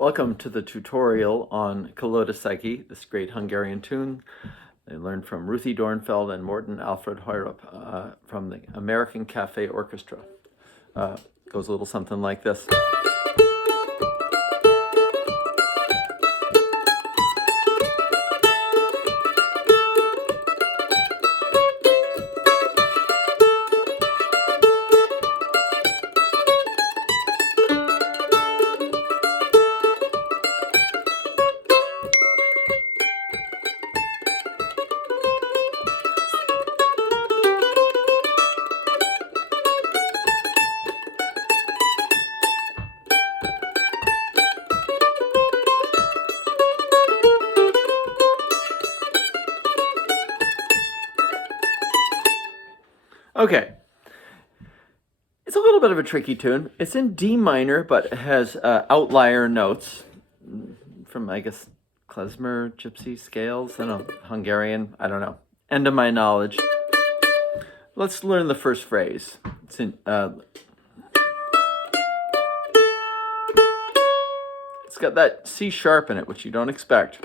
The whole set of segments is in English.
Welcome to the tutorial on Kalotaszegi, this great Hungarian tune. I learned from Ruthie Dornfeld and Morten Alfred Heurup from the American Cafe Orchestra. Goes a little something like this. Okay, it's a little bit of a tricky tune. It's in D minor, but it has outlier notes from, I guess, klezmer, gypsy scales, I don't know, Hungarian, I don't know. End of my knowledge. Let's learn the first phrase. It's in, it's got that C sharp in it, which you don't expect.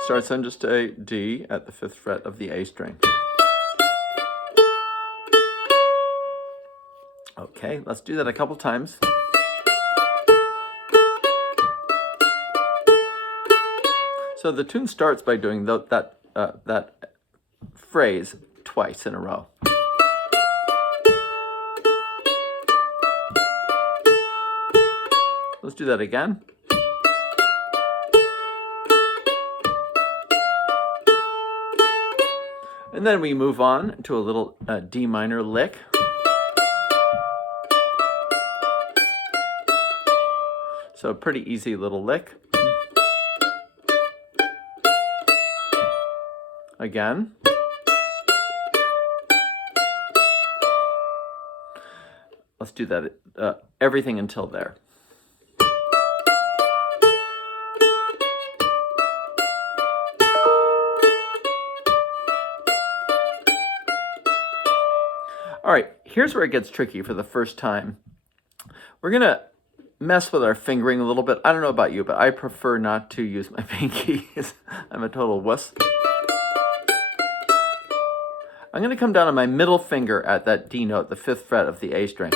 Starts on just a D at the 5th fret of the A string. Okay, let's do that a couple times. So the tune starts by doing that phrase twice in a row. Let's do that again. And then we move on to a little D minor lick. So a pretty easy little lick. Again. Let's do that, everything until there. All right, here's where it gets tricky for the first time. We're gonna mess with our fingering a little bit. I don't know about you, but I prefer not to use my pinky. I'm a total wuss. I'm going to come down on my middle finger at that D note, the 5th fret of the A string.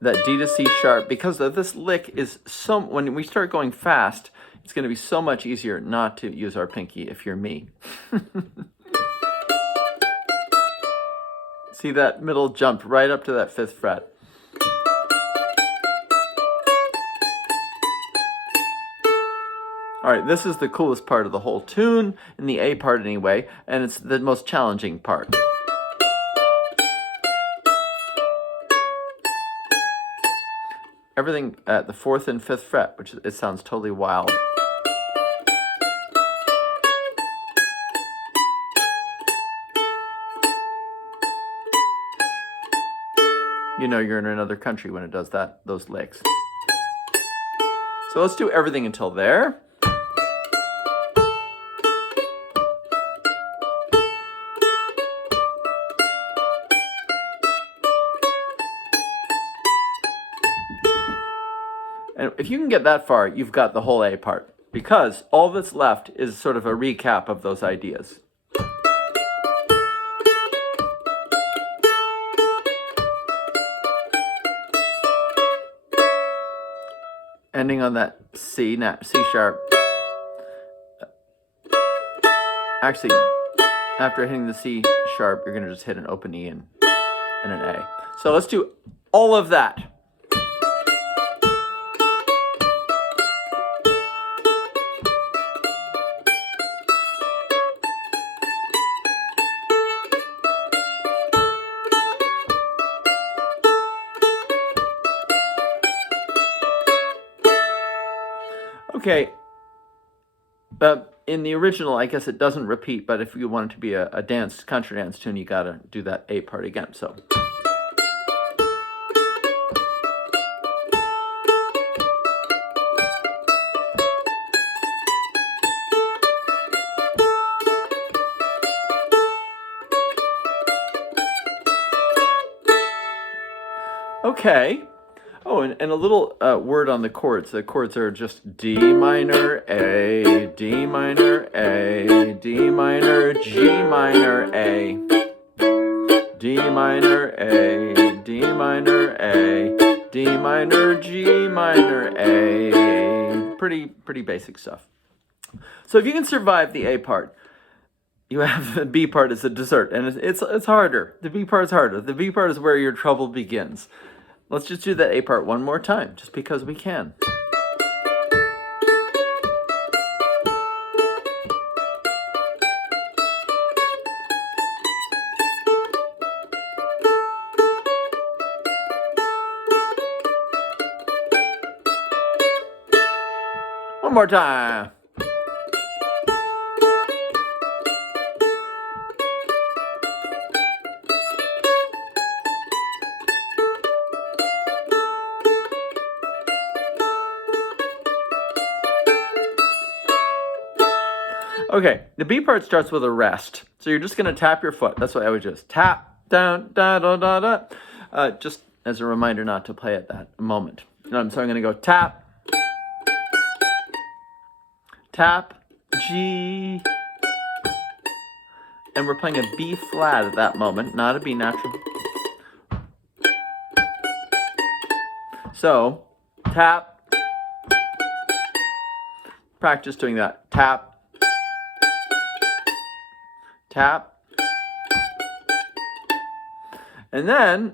That D to C sharp, because of this lick is when we start going fast, it's going to be so much easier not to use our pinky if you're me. See that middle jumped right up to that 5th fret. All right, this is the coolest part of the whole tune, in the A part anyway, and it's the most challenging part. Everything at the 4th and 5th fret, which it sounds totally wild. You know you're in another country when it does those licks. So let's do everything until there. And if you can get that far, you've got the whole A part, because all that's left is sort of a recap of those ideas. Ending on that C sharp. Actually, after hitting the C sharp, you're going to just hit an open E and an A. So let's do all of that. Okay, in the original, I guess it doesn't repeat, but if you want it to be a country dance tune, you gotta do that A part again, so. Okay. Oh, and a little word on the chords. The chords are just D minor, A, D minor, A, D minor, G minor, A, D minor, A, D minor, A, D minor, G minor, A. Pretty basic stuff. So if you can survive the A part, you have the B part as a dessert, and it's harder. The B part is harder. The B part is where your trouble begins. Let's just do that A part one more time, just because we can. One more time. Okay, the B part starts with a rest. So you're just going to tap your foot. That's what I would just tap, down, da, da, da, da. Just as a reminder not to play at that moment. So I'm going to go tap, tap, G, and we're playing a B flat at that moment, not a B natural. So, tap, practice doing that. Tap, tap, and then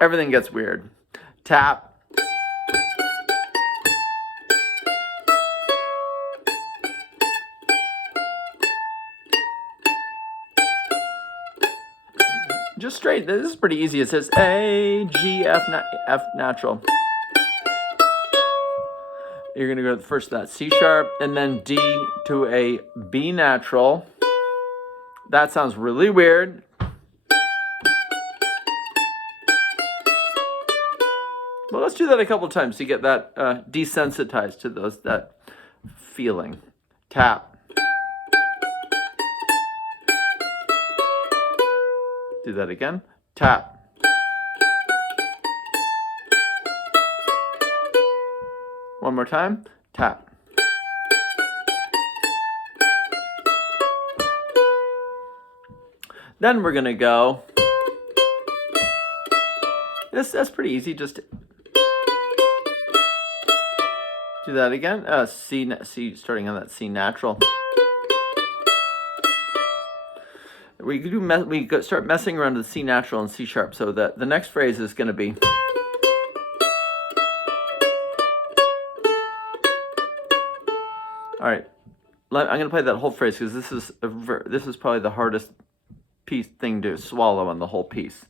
everything gets weird. Tap, just straight. This is pretty easy. It says A, G, F natural. You're going to go first to that C sharp, and then D to a B natural. That sounds really weird. Well, let's do that a couple times to get that desensitized to that feeling. Tap. Do that again. Tap. One more time. Tap. Then we're going to go. That's pretty easy. Just do that again. C, starting on that C natural. We start messing around with C natural and C sharp. So that the next phrase is going to be. All right, I'm going to play that whole phrase because this is probably the hardest thing to swallow on the whole piece.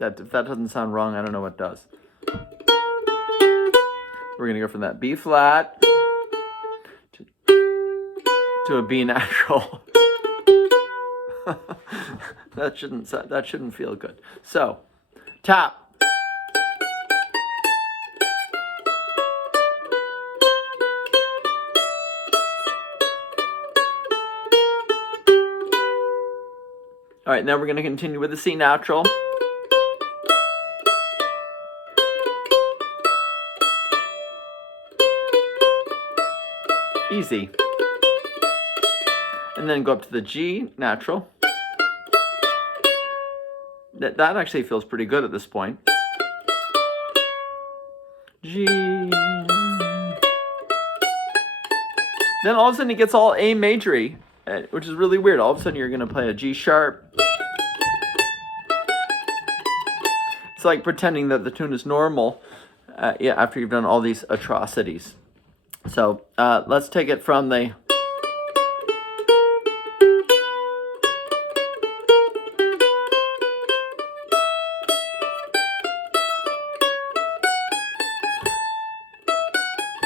If that doesn't sound wrong, I don't know what does. We're going to go from that B flat to a B natural. That shouldn't feel good. So, tap. All right, now we're going to continue with the C natural. Easy. And then go up to the G natural. That actually feels pretty good at this point. G. Then all of a sudden it gets all A majory, which is really weird. All of a sudden you're going to play a G sharp. It's like pretending that the tune is normal after you've done all these atrocities. So let's take it from the...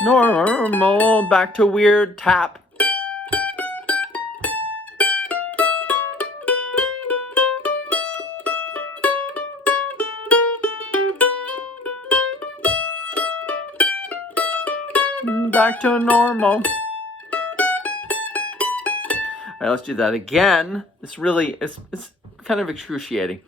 normal, back to weird, tap. back to normal. All right, let's do that again. It's really, it's kind of excruciating.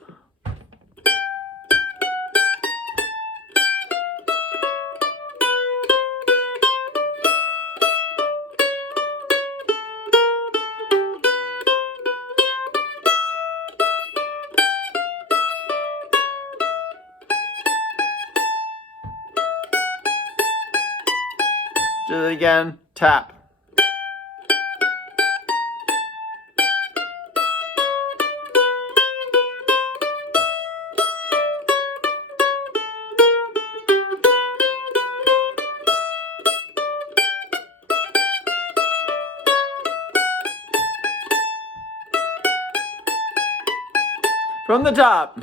Do it again. Tap. From the top.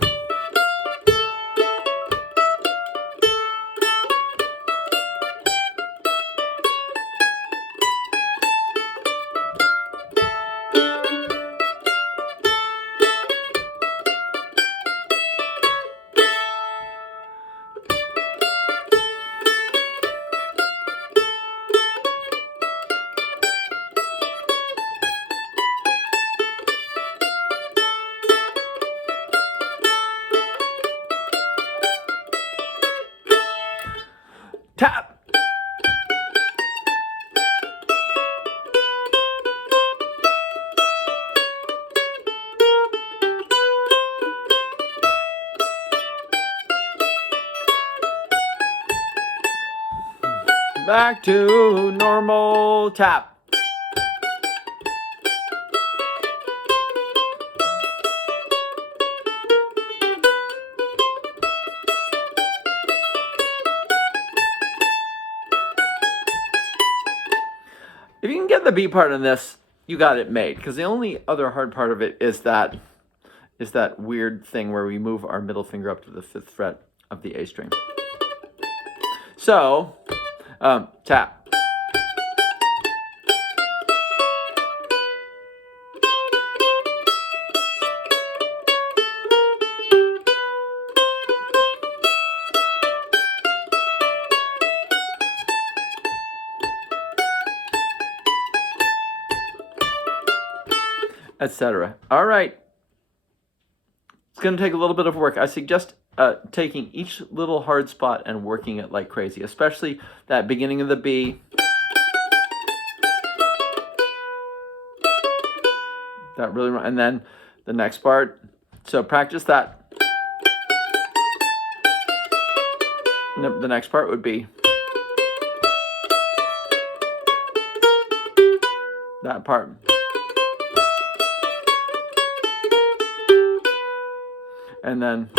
Tap. Back to normal. Tap. If you can get the B part on this, you got it made. Because the only other hard part of it is that weird thing where we move our middle finger up to the 5th fret of the A string. So, tap. Etc. All right. It's going to take a little bit of work. I suggest taking each little hard spot and working it like crazy, especially that beginning of the B. That really, and then the next part. So practice that. And the next part would be that part. And then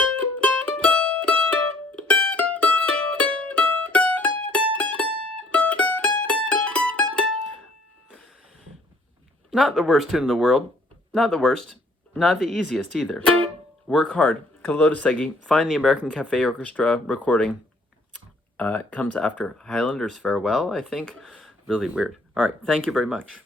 not the worst tune in the world, not the worst, not the easiest either. Work hard. Kalotaszegi, find the American Cafe Orchestra recording. Comes after Highlander's Farewell, I think. Really weird. All right, thank you very much.